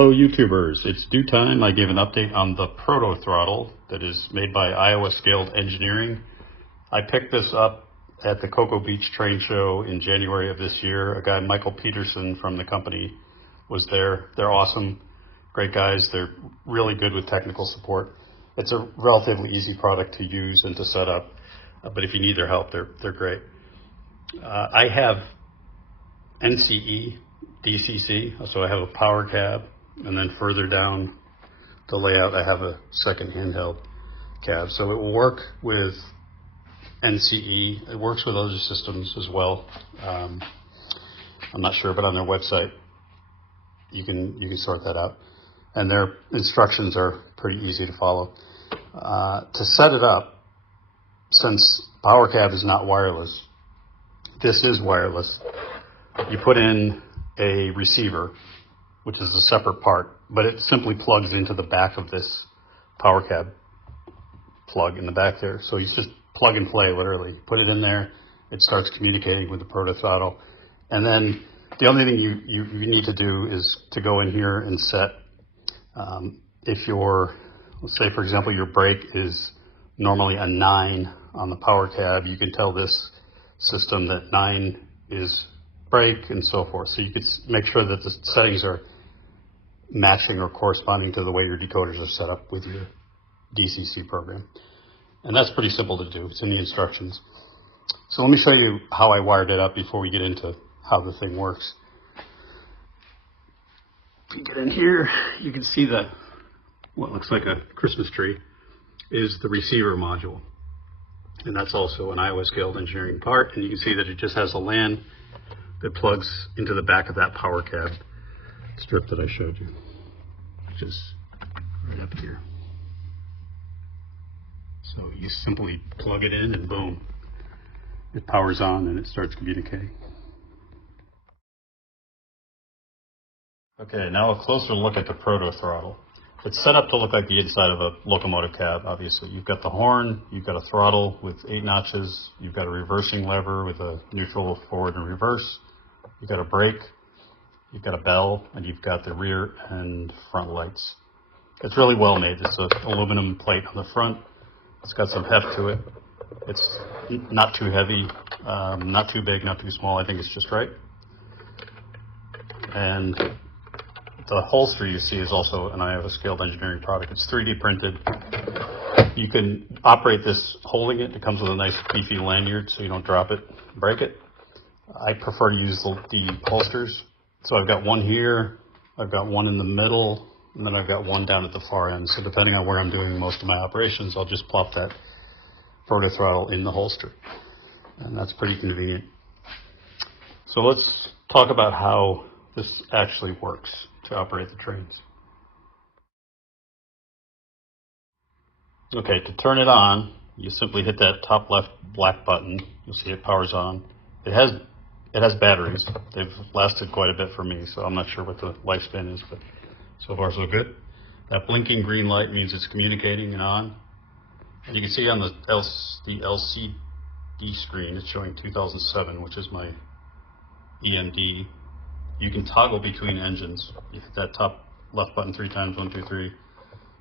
Hello YouTubers, it's due time. I gave an update on the Protothrottle that is made by Iowa Scaled Engineering. I picked this up at the Cocoa Beach Train Show in January of this year. A guy, Michael Peterson from the company, was there. They're awesome, great guys. They're really good with technical support. It's a relatively easy product to use and to set up, but if you need their help, they're great. I have NCE DCC, so I have a power cab, and then further down the layout I have a second handheld cab. So it will work with NCE. It works with other systems as well. I'm not sure, but on their website you can sort that out, and their instructions are pretty easy to follow. To set it up, since power cab is not wireless, this is wireless. You put in a receiver, which is a separate part, but it simply plugs into the back of this power cab plug in the back there. So you just plug and play, literally. Put it in there, it starts communicating with the Protothrottle. And then the only thing you need to do is to go in here and set, if your, let's say for example, your brake is normally a 9 on the power cab, you can tell this system that 9 is brake and so forth. So you could make sure that the settings are matching or corresponding to the way your decoders are set up with your DCC program. And that's pretty simple to do. It's in the instructions. So let me show you how I wired it up before we get into how the thing works. If you get in here, you can see that what looks like a Christmas tree is the receiver module. And that's also an Iowa Scaled Engineering part. And you can see that it just has a LAN that plugs into the back of that power cab strip that I showed you, which is right up here. So you simply plug it in and boom, it powers on and it starts communicating. Okay, now a closer look at the Protothrottle. It's set up to look like the inside of a locomotive cab, obviously. You've got the horn, you've got a throttle with 8 notches, you've got a reversing lever with a neutral, forward, and reverse. You've got a brake, you've got a bell, and you've got the rear and front lights. It's really well made. It's an aluminum plate on the front. It's got some heft to it. It's not too heavy, not too big, not too small. I think it's just right. And the holster you see is also an Iowa Scaled Engineering product. It's 3D printed. You can operate this holding it. It comes with a nice beefy lanyard so you don't drop it, break it. I prefer to use the holsters. So I've got one here, I've got one in the middle, and then I've got one down at the far end. So depending on where I'm doing most of my operations, I'll just plop that Protothrottle in the holster. And that's pretty convenient. So let's talk about how this actually works to operate the trains. Okay, to turn it on, you simply hit that top left black button. You'll see it powers on. It has batteries. They've lasted quite a bit for me, so I'm not sure what the lifespan is, but so far so good. That blinking green light means it's communicating and on. And you can see on the LCD screen, it's showing 2007, which is my EMD. You can toggle between engines. You hit that top left button 3 times, 1, 2, 3.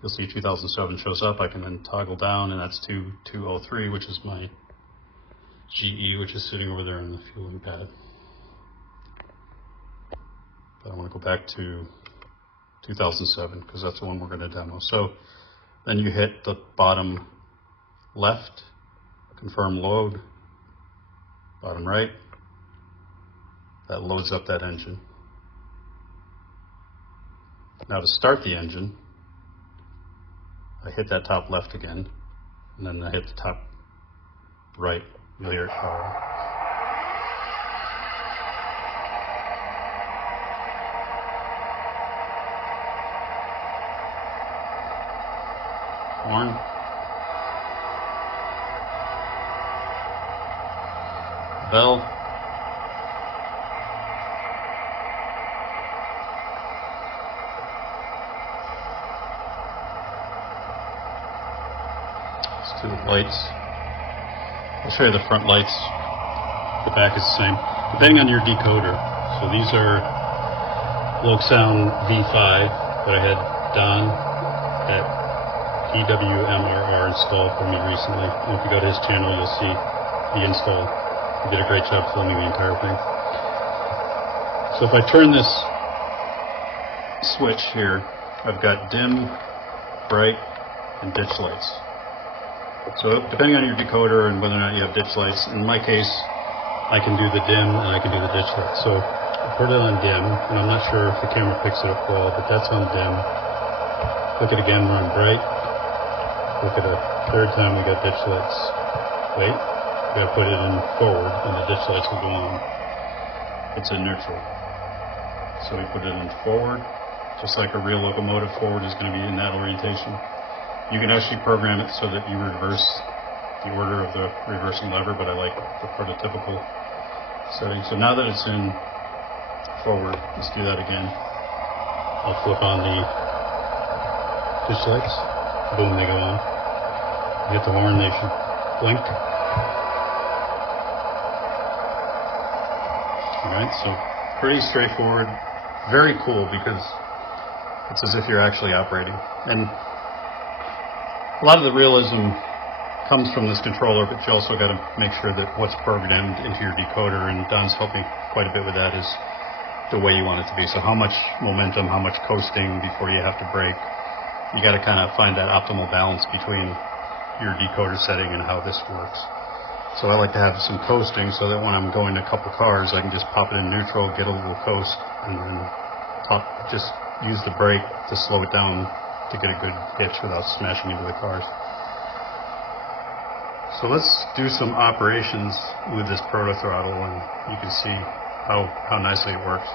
You'll see 2007 shows up. I can then toggle down, and that's 203, which is my GE, which is sitting over there on the fueling pad. But I want to go back to 2007 because that's the one we're going to demo. So then you hit the bottom left, confirm load, bottom right. That loads up that engine. Now to start the engine, I hit that top left again, and then I hit the top right. Horn. Bell. Let's do the lights. I'll show you the front lights. The back is the same, depending on your decoder. So these are Sound V5 that I had Don at EWMRR installed for me recently. And if you go to his channel, you'll see the install. He did a great job filming the entire thing. So if I turn this switch here, I've got dim, bright, and ditch lights. So depending on your decoder and whether or not you have ditch lights, in my case, I can do the dim and I can do the ditch lights. So I put it on dim, and I'm not sure if the camera picks it up well, but that's on dim. Look at it again, we're on bright. Look at a third time we got ditch lights. Wait, we gotta put it in forward and the ditch lights will go on. It's in neutral. So we put it in forward, just like a real locomotive. Forward is going to be in that orientation. You can actually program it so that you reverse the order of the reversing lever, but I like the prototypical setting. So now that it's in forward, let's do that again. I'll flip on the ditch lights. Boom, they go on. You hit the horn, they should blink. Alright, so pretty straightforward. Very cool because it's as if you're actually operating. And a lot of the realism comes from this controller, but you also got to make sure that what's programmed into your decoder, and Don's helping quite a bit with that, is the way you want it to be. So how much momentum, how much coasting before you have to brake. You got to kind of find that optimal balance between your decoder setting and how this works. So I like to have some coasting so that when I'm going a couple cars, I can just pop it in neutral, get a little coast, and then just use the brake to slow it down to get a good hitch without smashing into the cars. So let's do some operations with this Protothrottle, and you can see how nicely it works.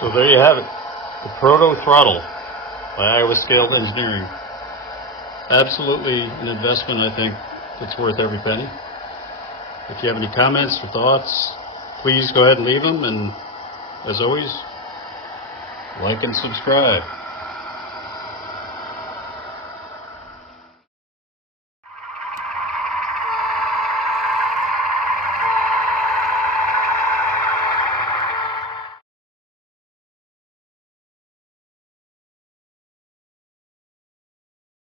So there you have it, the Protothrottle by Iowa Scaled Engineering. Absolutely an investment, I think, that's worth every penny. If you have any comments or thoughts, please go ahead and leave them, and as always, like and subscribe.